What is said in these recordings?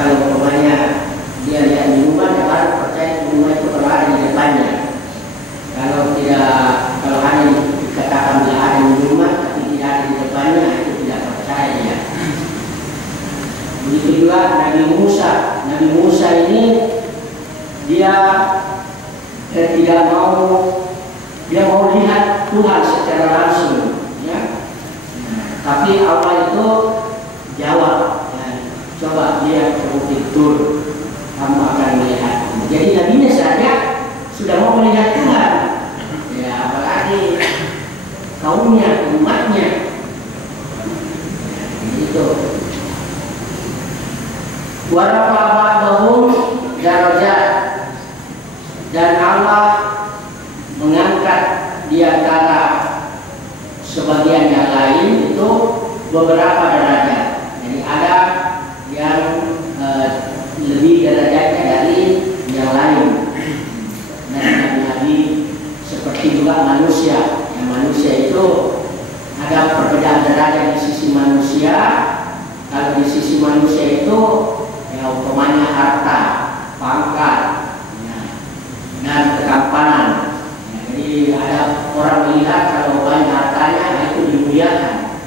kalau umpamanya dia lihat minuman, dia harus percaya minuman itu kalau ada di depannya. Kalau tidak, kalau hanya dikatakan tidak ada minuman tapi tidak ada di depannya, itu tidak percaya dia. Begitu juga Nabi Musa. Nabi Musa ini dia tidak mau, dia mau lihat Tuhan secara langsung, ya. Tapi Allah itu jawab, ya, coba lihat ke Bukit Tur, kamu akan melihat. Jadi nabinya saja sudah mau melihat Tuhan, ya apalagi kaumnya, umatnya, ya, itu. Warafa ba'dahum darajat, dan Allah mengangkat di antara sebagian yang lain itu beberapa derajat. Jadi ada yang lebih derajatnya dari yang lain. Dan nabi seperti juga manusia. Yang manusia itu ada perbedaan derajat di sisi manusia. Kalau di sisi manusia itu ya umpamanya harta, pangkat, ya, dan ketampanan. Ya, jadi ada orang melihat kalau banyak hartanya itu dimuliakan,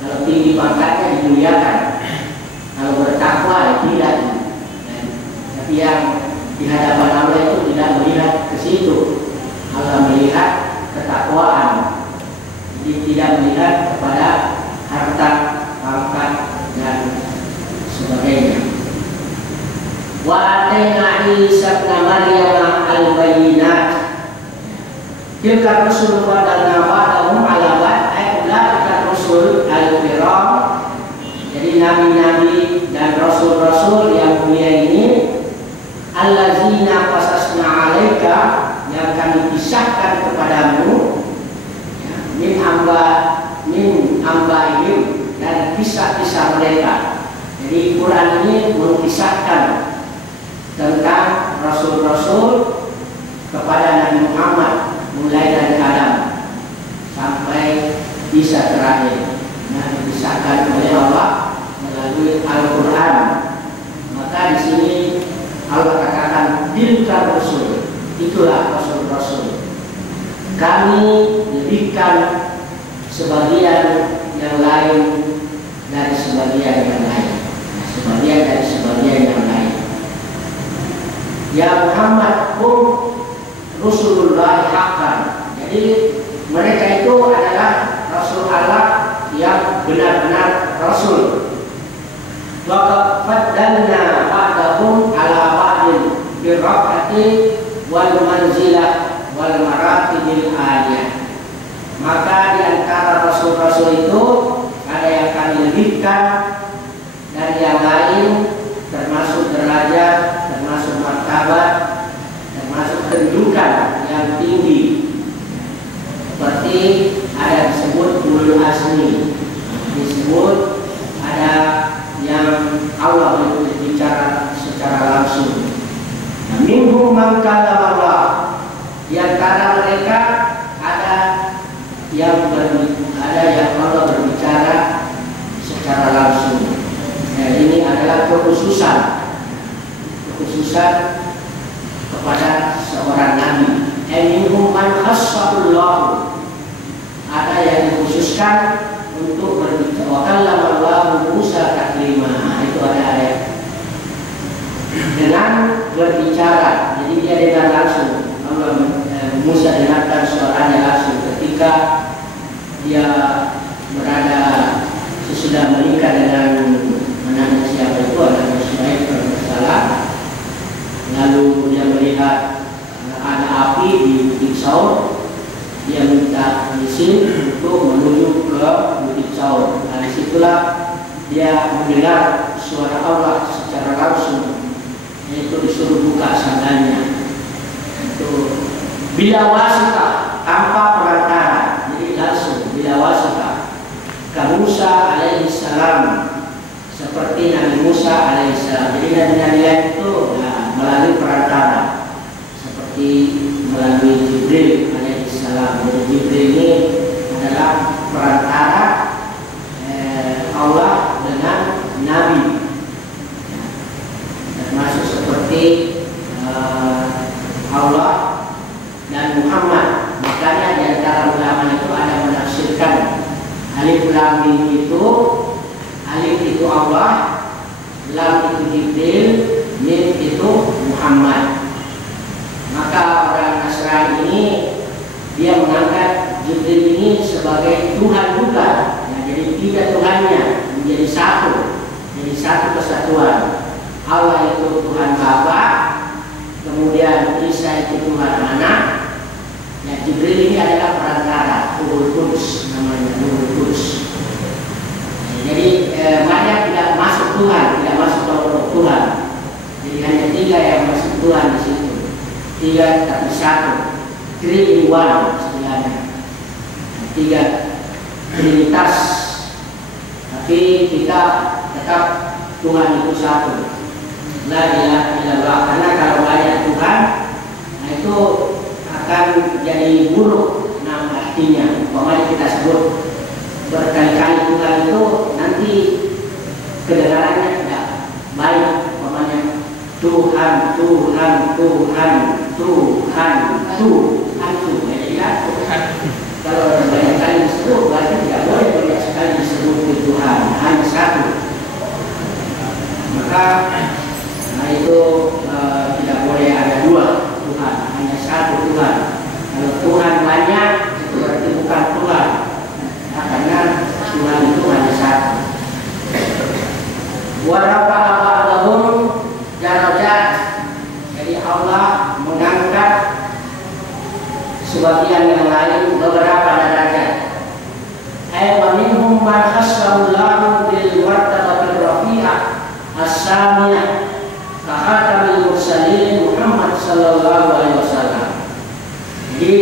kalau tinggi pangkatnya dimuliakan, kalau bertakwa tidak. Tapi yang di hadapan Allah itu tidak melihat ke situ. Allah melihat ketakwaan, jadi tidak melihat kepada harta, pangkat, dan sebagainya. Wa atayna Isa ibn Maryam al-bayyinat. Tilka rusul fadalna ba'dahum 'ala ba'd, ulaika rusul al-kiram. Jadi nabi-nabi dan rasul-rasul yang mulia ini, allazina qasasna 'alaika, yang kami kisahkan kepadamu, ya, min ambaihim, dan kisah-kisah mereka. Jadi Quran ini mengisahkan tentang rasul-rasul kepada Nabi Muhammad, mulai dari Adam sampai Isa terakhir. Nah, dikisahkan oleh Allah melalui Al-Quran. Maka di sini Allah katakan tilka rasul, itulah rasul-rasul. Kami lebihkan sebagian yang lain dari sebagian yang lain, sebagian dari sebagian yang lain. Ya Muhammad hum Rasulullah haqqan. Jadi mereka itu adalah Rasul Allah yang benar-benar Rasul. Wa qaddalna ba'dahum ala ba'din birrafati wal manzilah wal maratibil aliyah. Maka di antara Rasul-Rasul itu ada yang kami lebihkan dari yang lain, termasuk derajat, termasuk martabat, termasuk kedudukan yang tinggi. Seperti ada disebut ulul azmi, disebut ada yang Allah berbicara secara langsung. Minhum man kallama Allah, di antara mereka ada yang Allah berbicara secara langsung. Nah, ini adalah kekhususan kepada seorang nabi. Minhum man khassahullah, ada yang dikhususkan untuk berbicara. Wa kallama Allahu Musa taklima, itu ada ayat dengan berbicara. Jadi dia dengar langsung, Musa dengarkan suaranya langsung ketika dia berada sesudah menikah dengan anaknya siapa itu, anaknya Ismail kalau tidak salah. Lalu dia melihat ada api di Bukit Saur, dia minta izin untuk menuju ke Bukit Saur. Dari situlah dia mendengar suara Allah secara langsung, yaitu disuruh buka sandalnya. Itu bila wasita, tanpa perantara, jadi langsung bila wasita. Musa alaihi salam, seperti Nabi Musa alaihi salam. Jadi nabi-nabi lain itu melalui perantara, seperti melalui Jibril alaihi salam. Jadi Jibril ini adalah perantara Allah dengan Nabi. lam itu Jibril, mim itu Muhammad. Maka orang Nasrani ini dia mengangkat Jibril ini sebagai Tuhan juga. Nah, jadi tiga Tuhannya menjadi satu, jadi satu kesatuan. Allah itu Tuhan Bapa, kemudian Isa itu Tuhan Anak. Ya, Jibril ini adalah perantara, Ruhul Qudus namanya, Ruhul Qudus. Jadi banyak tidak masuk Tuhan, tidak masuk kelompok Tuhan. Jadi hanya tiga yang masuk Tuhan di situ. Tiga tapi satu, three in one istilahnya. Tiga trinitas, tapi kita tetap Tuhan itu satu. La ilaha illallah. Karena kalau banyak Tuhan, nah itu akan jadi buruk. Nah artinya, umpamanya kita sebut berkali-kali Tuhan itu nanti kedengarannya tidak baik. Umpamanya Tuhan, Tuhan, Tuhan, Tuhan, Tuhan, Tuhan. Kalau banyak kali disebut, berarti tidak boleh banyak sekali disebut Tuhan, hanya satu. Maka nah itu tidak boleh ada dua Tuhan, hanya satu Tuhan. Kalau Tuhan banyak, itu berarti bukan Tuhan. Nah, karena Tuhan itu hanya satu. Warafa'a ba'dahum darajat. Jadi Allah mengangkat sebagian yang lain beberapa derajat. Wa minhum man khassallahu bil martabatir rafi'ah as-samiyah ka khatamil mursalin Muhammad sallallahu alaihi wasallam. Jadi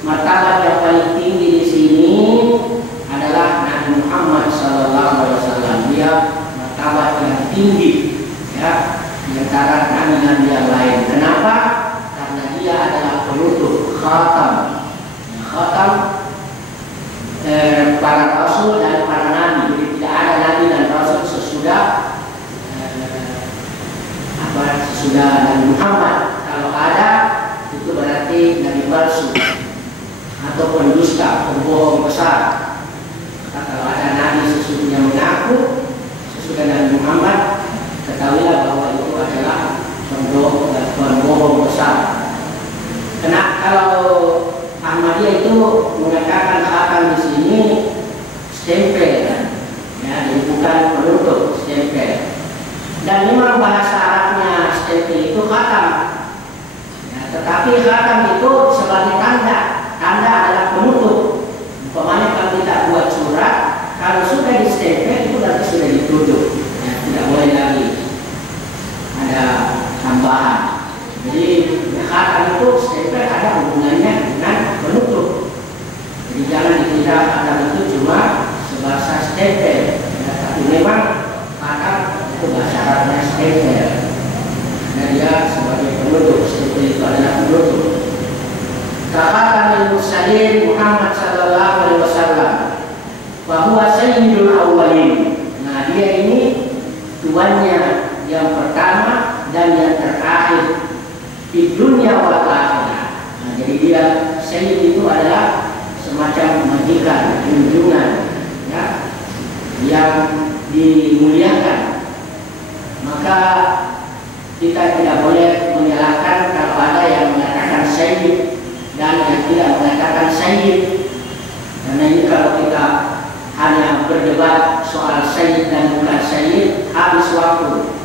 martabat yang paling tinggi di sini adalah Nabi Muhammad sallallahu alaihi wasallam. Dia martabat yang tinggi, ya, di antara nabi-nabi yang lain. Kenapa? Karena dia adalah penutup, khatam. Khatam para rasul dan para nabi. Jadi tidak ada nabi dan rasul sesudah sesudah Nabi Muhammad. Kalau ada, itu berarti nabi palsu atau pendusta, pembohong besar. Maka kalau ada nabi sesungguhnya mengaku sesudah Nabi Muhammad, ketahuilah bahwa itu adalah pembohong besar. Karena kalau Ahmadiyah itu mengatakan khatam di sini stempel, kan? Ya, jadi bukan penutup, stempel. Dan memang bahasa Arabnya stempel itu khatam. Ya, tetapi khatam itu sebagai tanda. Tanda adalah penutup. Umpamanya kalau kita buat surat, kalau sudah di stempel itu berarti sudah ditutup. Ya, tidak boleh lagi ada tambahan. Jadi khatam itu stempel ada hubungannya dengan penutup. Jadi jangan dikira khatam itu cuma sebahasa stempel. Ya, tapi memang khatam itu bahasa Arabnya stempel. Dan dia sebagai penutup, stempel itu adalah penutup. Khatamul mursalin Muhammad sallallahu alaihi wasallam. Bahwa sayyidul awwalin. Nah, dia ini tuannya yang pertama dan yang terakhir di dunia wal akhirah. Nah, jadi dia sayyid itu adalah semacam majikan, junjungan, ya, yang dimuliakan. Maka kita tidak boleh menyalahkan kalau ada yang mengatakan sayyid dan yang tidak mengatakan sayyid. Karena ini kalau kita hanya berdebat soal sayyid dan bukan sayyid, habis waktu,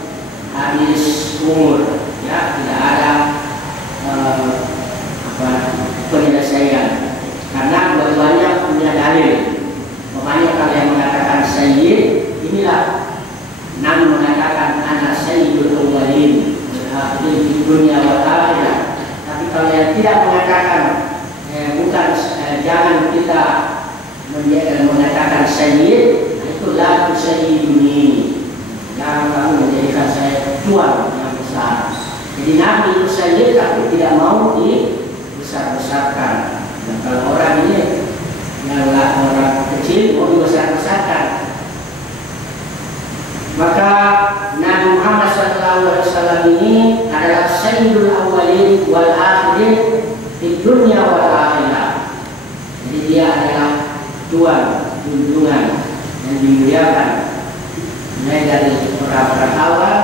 habis umur, ya, tidak ada penyelesaian. Karena dua-duanya punya dalil. Makanya kalau yang mengatakan sayyid, inilah Nabi mengatakan anak sayyidul awwalin di dunia wal akhirah. Tapi kalau yang tidak mengatakan bukan, jangan kita mengatakan sayyid, itu la tusayyiduni, jangan kamu menjadikan saya tuan yang besar. Jadi Nabi itu sayyid tapi tidak mau dibesar-besarkan. Nah, kalau orang ini yang orang kecil mau dibesar-besarkan, maka Nabi Muhammad SAW ini adalah sayyidul awwalin wal akhirin di dunia wal akhirah. Jadi dia adalah tuan, junjungan yang dimuliakan mulai dari para awal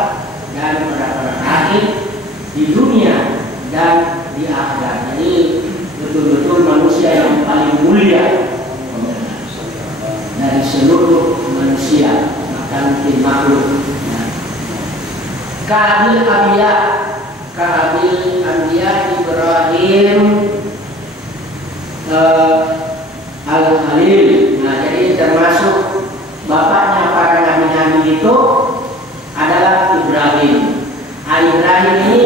dan para akhir di dunia dan di akhirat. Jadi betul-betul manusia yang paling mulia dari seluruh manusia, bahkan mungkin makhluk. Ka'abil Anbiya Ibrahim Al-Khalil. Nah, jadi termasuk bapaknya para nabi-nabi itu adalah Ibrahim. Ibrahim ini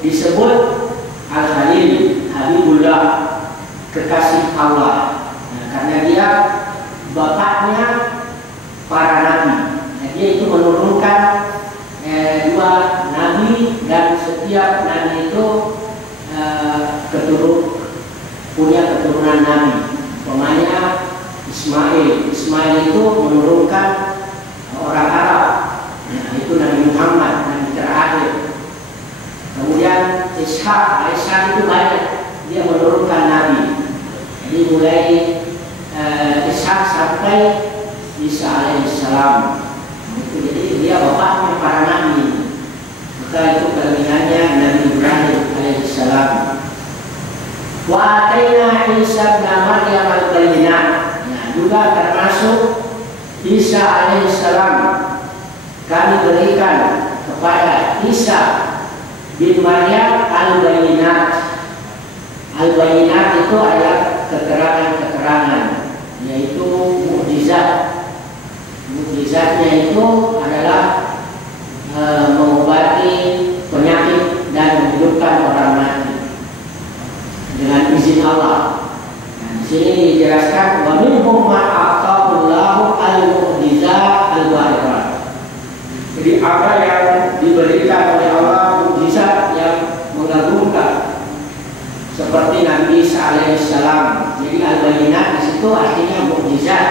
disebut Al-Khalil, Habibullah, kekasih Allah. Nah, karena dia bapaknya para nabi. Nah, dia itu menurunkan dua nabi, dan setiap nabi itu punya keturunan nabi. Umpamanya Ismail itu menurunkan orang Arab. Nah, itu Nabi Muhammad, nabi terakhir. Kemudian Ishak itu banyak, dia menurunkan nabi. Jadi mulai Ishak sampai Isa alaihissalam. Jadi dia bapaknya para nabi. Maka itu kelebihannya Nabi Ibrahim alaihissalam. Wa ataina Isa bin Maryam al-bayyinat. Nah, juga termasuk Isa alaihissalam. Kami berikan kepada Isa bin Maryam al-bayyinat. Al-bayyinat itu adalah keterangan-keterangan, yaitu mukjizat. Mukjizatnya itu adalah mengobati penyakit dan menghidupkan orang mati dengan izin Allah. Nah, di sini dijelaskan wa minhum man aqallahu al-mu'jizat al-bahirat. Jadi apa yang diberikan oleh Allah mukjizat yang mengagumkan, seperti Nabi Isa alaihissalam. Jadi al-bayyinat di situ artinya mukjizat,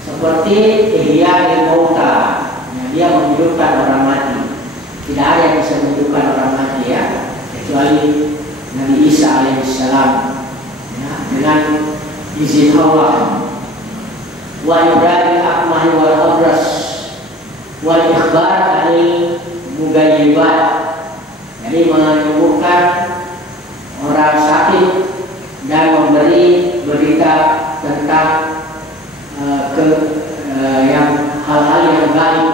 seperti Ihya al-Mauta. Nah, dia menghidupkan orang mati. Tidak ada yang bisa menghidupkan orang mati, ya, kecuali Nabi Isa alaihissalam, ya, dengan izin Allah. Wa yudari akmah wal abras wal ikhbar anil mugayyibat. Jadi menyembuhkan orang sakit dan memberi berita tentang yang hal-hal yang baik,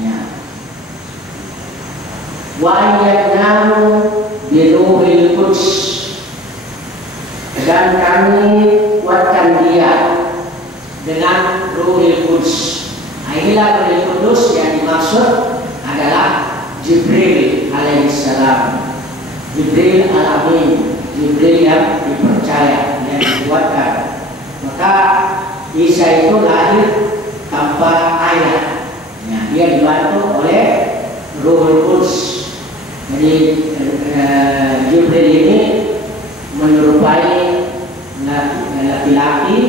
ya. Wa ayyadnahu bi ruhil quds, dan kami kuatkan dia dengan ruhil quds. Nah, inilah ruhil quds yang dimaksud adalah Jibril alaihissalam, Jibril al-Amin, Jibril yang dipercaya, yang dikuatkan. Maka Isa itu lahir tanpa ayah. Ya, dia dibantu oleh Ruhul Quds. Jadi Jibril ini menyerupai laki-laki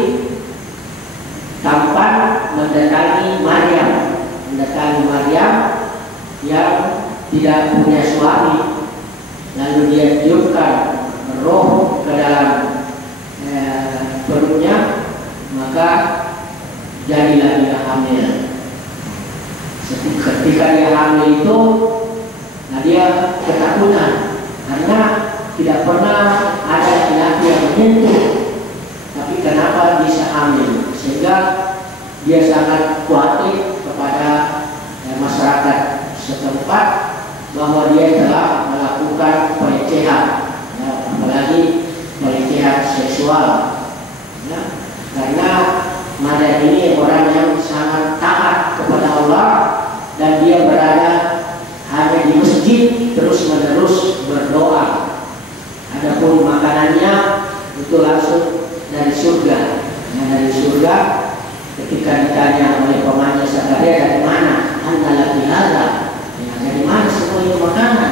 tampan mendatangi Maryam, yang tidak punya suami. Lalu dia tiupkan roh ke dalam perutnya, maka jadilah dia hamil. Ketika dia hamil itu, nah dia ketakutan karena tidak pernah ada laki-laki yang menyentuh, tapi kenapa bisa hamil, sehingga dia sangat khawatir kepada masyarakat setempat bahwa dia telah melakukan pelecehan, ya, apalagi pelecehan seksual, ya, karena Maryam ini orang yang sangat taat kepada Allah, dan dia berada hanya di masjid terus-menerus berdoa. Adapun makanannya itu langsung dari surga. Nah, dari surga, ketika ditanya oleh pamannya Zakaria, dari mana? Anta laki hadza, ya, dari mana semua itu makanan?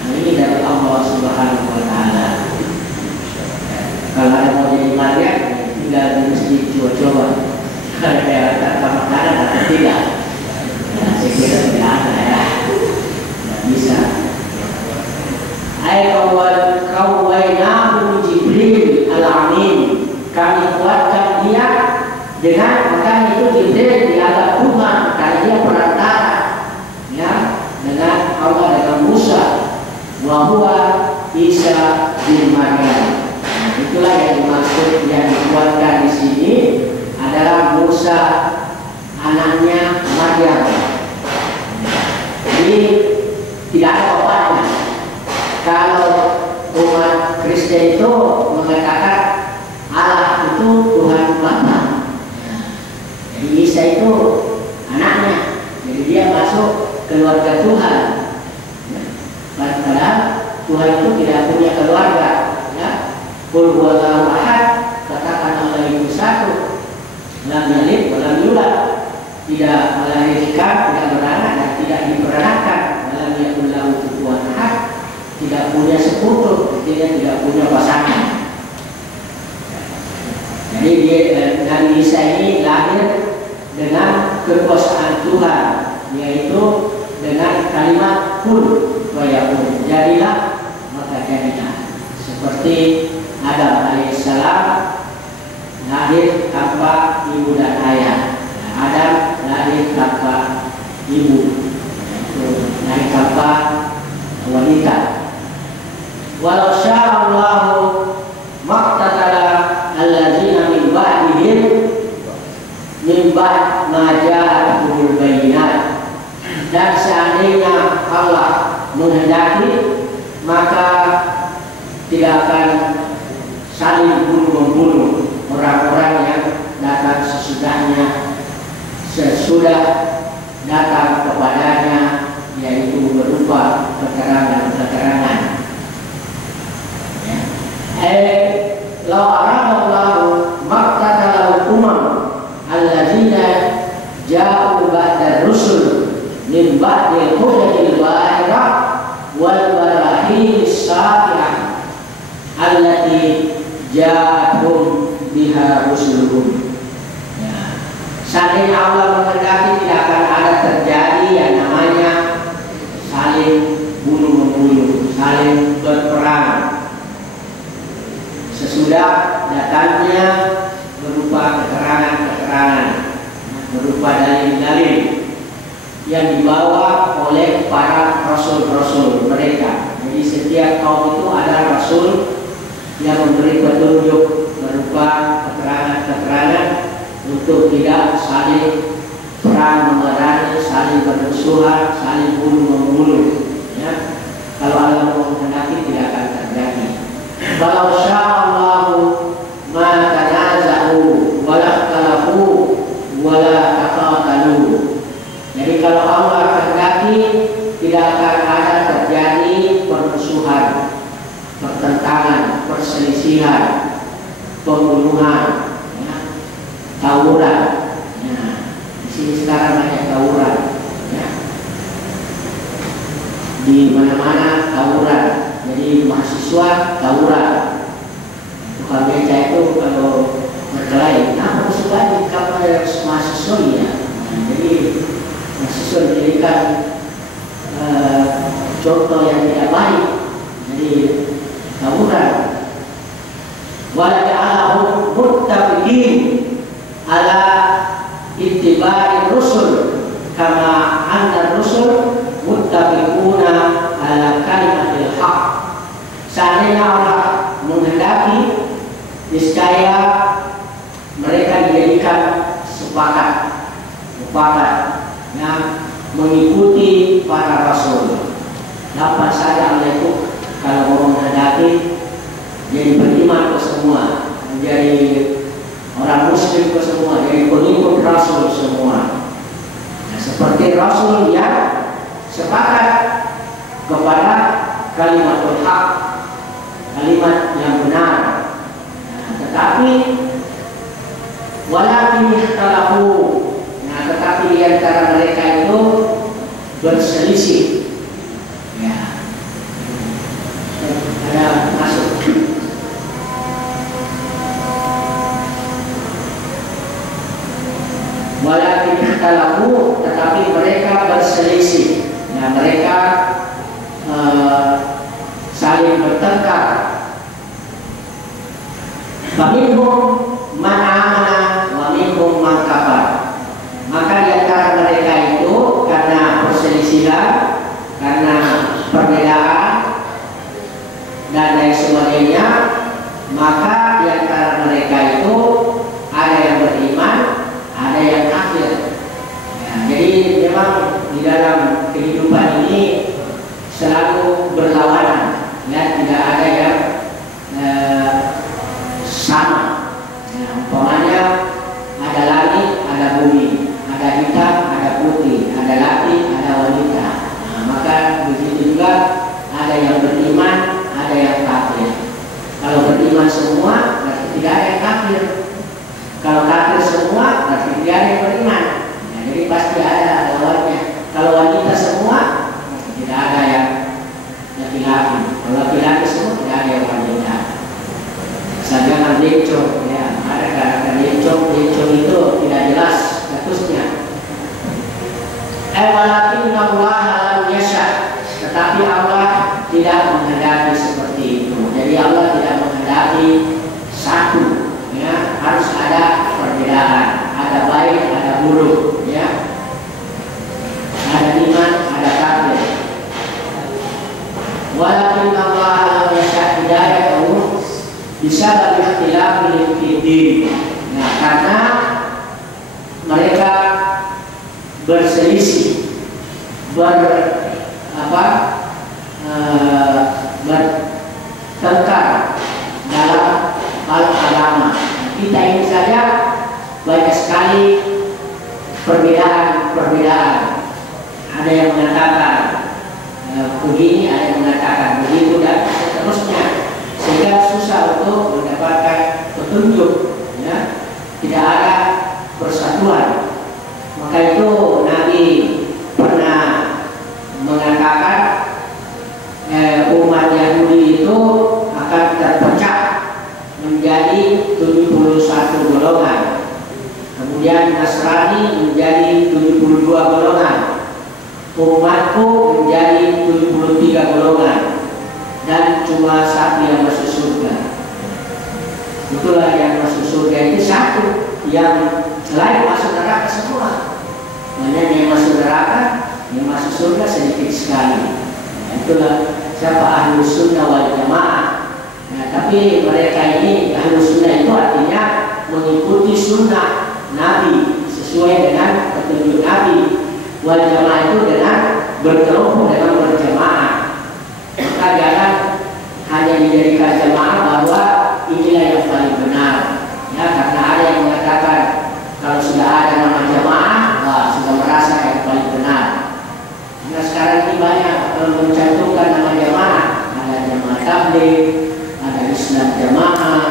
Nah, ini dari Allah Subhanahu wa taala. Kalau ada mau jadi Maryam, tinggal di masjid coba-coba. Kalau ada tanpa makanan atau tidak? Nah, saya kira tidak ada, ya. Tidak bisa. Ay kawainahu Jibril al-Amin, kami kuatkan dia dengan, makanya itu Jibril dianggap Tuhan karena dia perantara Jadi tidak ada obatnya. Kalau umat Kristen itu mengatakan Allah itu Tuhan Bapa, jadi Isa itu anaknya, jadi dia masuk keluarga Tuhan. Padahal Tuhan itu tidak punya keluarga. Ya, Qul huwallahu ahad, katakan Allah itu satu, lam yalid wa lam yulad, tidak melahirkan, tidak beranak dan tidak diperanakan, lam yakul lahu kufuwan ahad, tidak punya sekutu, tidak punya pasangan. Jadi Nabi Isa ini lahir dengan kekuasaan Tuhan, yaitu dengan kalimat kun fayakun, jadilah maka jadilah. Seperti Adam alaihissalam lahir tanpa ibu dan ayah. Adam lahir tanpa ibu, lahir tanpa wanita. Walau sya'allahu maqtatala allazina min ba'dihim min ba'd ma ja'atuhumul bayyinat. Dan seandainya Allah menghendaki, maka tidak akan saling bunuh-membunuh orang-orang yang datang sesudah datang kepadanya, yaitu berupa keterangan-keterangan. Lau aradallahu maqtatal umam allazina ja'u ba'da rusul min ba'dil hudatil bahirah wal barahin safi'ah allati ja'atum biha rusuluhum. Seandainya Allah menghendaki, tidak akan ada terjadi yang namanya saling bunuh-membunuh, saling berperang sesudah datangnya berupa keterangan-keterangan, berupa dalil-dalil yang dibawa oleh para rasul-rasul mereka. Jadi setiap kaum itu ada rasul yang memberi petunjuk berupa keterangan-keterangan untuk tidak saling perang memerangi, saling bermusuhan, saling bunuh-membunuh. Ya. Kalau Allah menghendaki, tidak akan terjadi. Walau sya'allahu ma tanaza'u wala ikhtalafu wala taqatalu. Jadi kalau Allah kehendaki, tidak akan ada terjadi permusuhan, pertentangan, perselisihan, pembunuhan, ya, tawuran. Ya, di sini sekarang banyak tawuran. Ya. Di mana-mana tawuran. Jadi mahasiswa tawuran. Tukang beca itu kalau berkelahi, apa maksudnya kapal mahasiswa ya? Nah, jadi mahasiswa dijadikan contoh yang tidak baik. Jadi tawuran. Wala'alahum muttafiqin ala ittiba'i rusul kama anna rusul muttafiquna ala kalimatil haq. Seandainya Allah menghendaki, niscaya mereka dijadikan sepakat yang mengikuti para rasul. Dapat saja Allah itu kalau mau menghendaki jadi beriman ke semua, menjadi orang muslim ke semua, jadi pengikut rasul semua. Nah, seperti rasul yang sepakat kepada kalimatul haq, kalimat yang benar. Nah, tetapi walakin ikhtalafu, nah tetapi di antara mereka itu berselisih. Ya. Ada masuk. Walakin ikhtalafu, tetapi mereka berselisih. Nah, mereka saling bertengkar. Faminhum man amana wa minhum man kafar. Maka di antara mereka itu karena perselisihan, karena perbedaan dan lain sebagainya, maka di antara mereka itu ada yang beriman, ada yang kafir. Ya, jadi memang di dalam kehidupan ini selalu berlawanan, ya, tidak ada yang sama. Ya, umpamanya ada langit, ada bumi, ada hitam, ada putih, ada laki, ada wanita. Nah, maka begitu juga ada yang beriman, ada yang kafir. Kalau beriman semua berarti tidak ada yang kafir. Kalau kafir semua berarti tidak ada yang beriman. Nah, jadi pasti ada lawannya. Kalau wanita semua berarti tidak ada yang laki-laki. Kalau laki-laki semua tidak ada yang wanita. Jangan lecok, ya, ada kata lecok itu tidak jelas statusnya. Walakin Allah lam yasha, tetapi Allah tidak menghendaki seperti itu. Jadi Allah tidak menghendaki satu, ya, harus ada perbedaan, ada baik, ada buruk, ya, ada iman, ada kafir. Walakin Allah lam yasha hidayatahu bisa bagi ikhtilaf diri. Nah, karena mereka berselisih, bertengkar dalam hal agama. Kita ini saja banyak sekali perbedaan. Ada yang mengatakan begini, ada yang mengatakan begitu, dan seterusnya. Sehingga susah untuk mendapatkan petunjuk, ya, tidak ada persatuan. Maka itu Nabi pernah mengatakan umat Yahudi itu akan terpecah menjadi 71 golongan, kemudian Nasrani menjadi 72 golongan, umatku menjadi 73 golongan, dan cuma satu yang masuk surga. Itulah yang masuk surga itu satu, yang lain masuk neraka semua. Makanya yang masuk neraka, yang masuk surga sedikit sekali. Nah, itulah siapa ahlu sunnah wal jamaah. Nah, tapi mereka ini ahlu sunnah itu artinya mengikuti sunnah Nabi sesuai dengan petunjuk Nabi. Wal jamaah itu dengan berkelompok, dengan berjamaah. Maka jangan hanya dijadikan jamaah bahwa inilah yang paling benar, ya, karena ada yang mengatakan kalau sudah ada nama jamaah, wah, sudah merasa yang paling benar. Karena sekarang ini banyak mencantumkan nama jamaah, ada jamaah tabligh, ada Islam jamaah,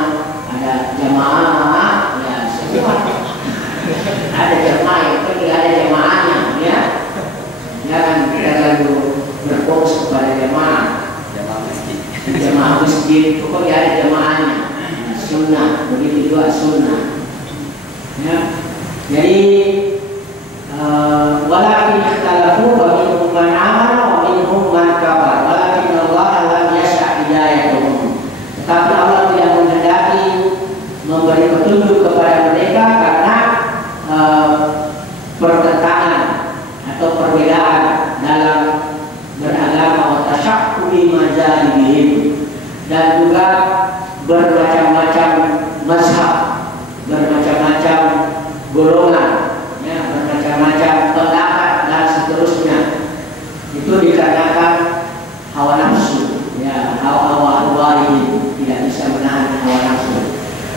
ada jamaah, ya, semua ada jamaah, yang ada jamaahnya, ya. Jangan terlalu berfokus kepada jamaah masjid, pokoknya ada jamaahnya. Sunnah, begitu juga sunnah, ya. Jadi walakin ikhtalafu wa minhum man amana wa minhum man kafar walakin Allah lam yasha hidayatuhum. Tetapi Allah tidak menghendaki memberi petunjuk kepada mereka karena pertentangan atau perbedaan dalam beragama wa tasyaqqu mazhabihim, dan juga bermacam-macam mazhab, bermacam-macam golongan, ya, bermacam-macam pendapat dan seterusnya. Itu dikarenakan hawa nafsu, ya, hawa ini tidak bisa menahan hawa nafsu.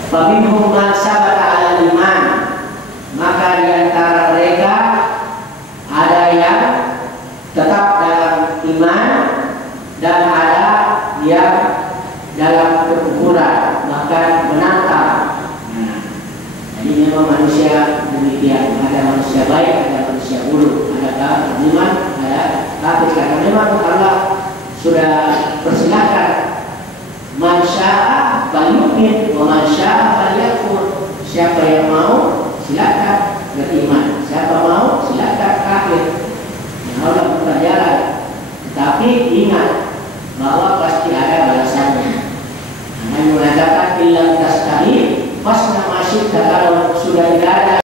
Faminhum man sabata 'ala iman, maka di antara mereka ada yang tetap dalam iman dan ada yang dalam kekufuran, bahkan menantang. Nah, jadi memang manusia demikian, ada manusia baik, ada manusia buruk, ada iman, ada kafir. Karena memang Allah sudah persilahkan man syaa falyu'min wa man syaa falyakfur. Siapa yang mau silakan beriman, siapa mau silakan kafir. Nah, Allah bukan jalan, tapi ingat bahwa pasti ada balasannya. Nah, mengatakan bilang tastahil pas nama syi'ta, kalau sudah tidak ada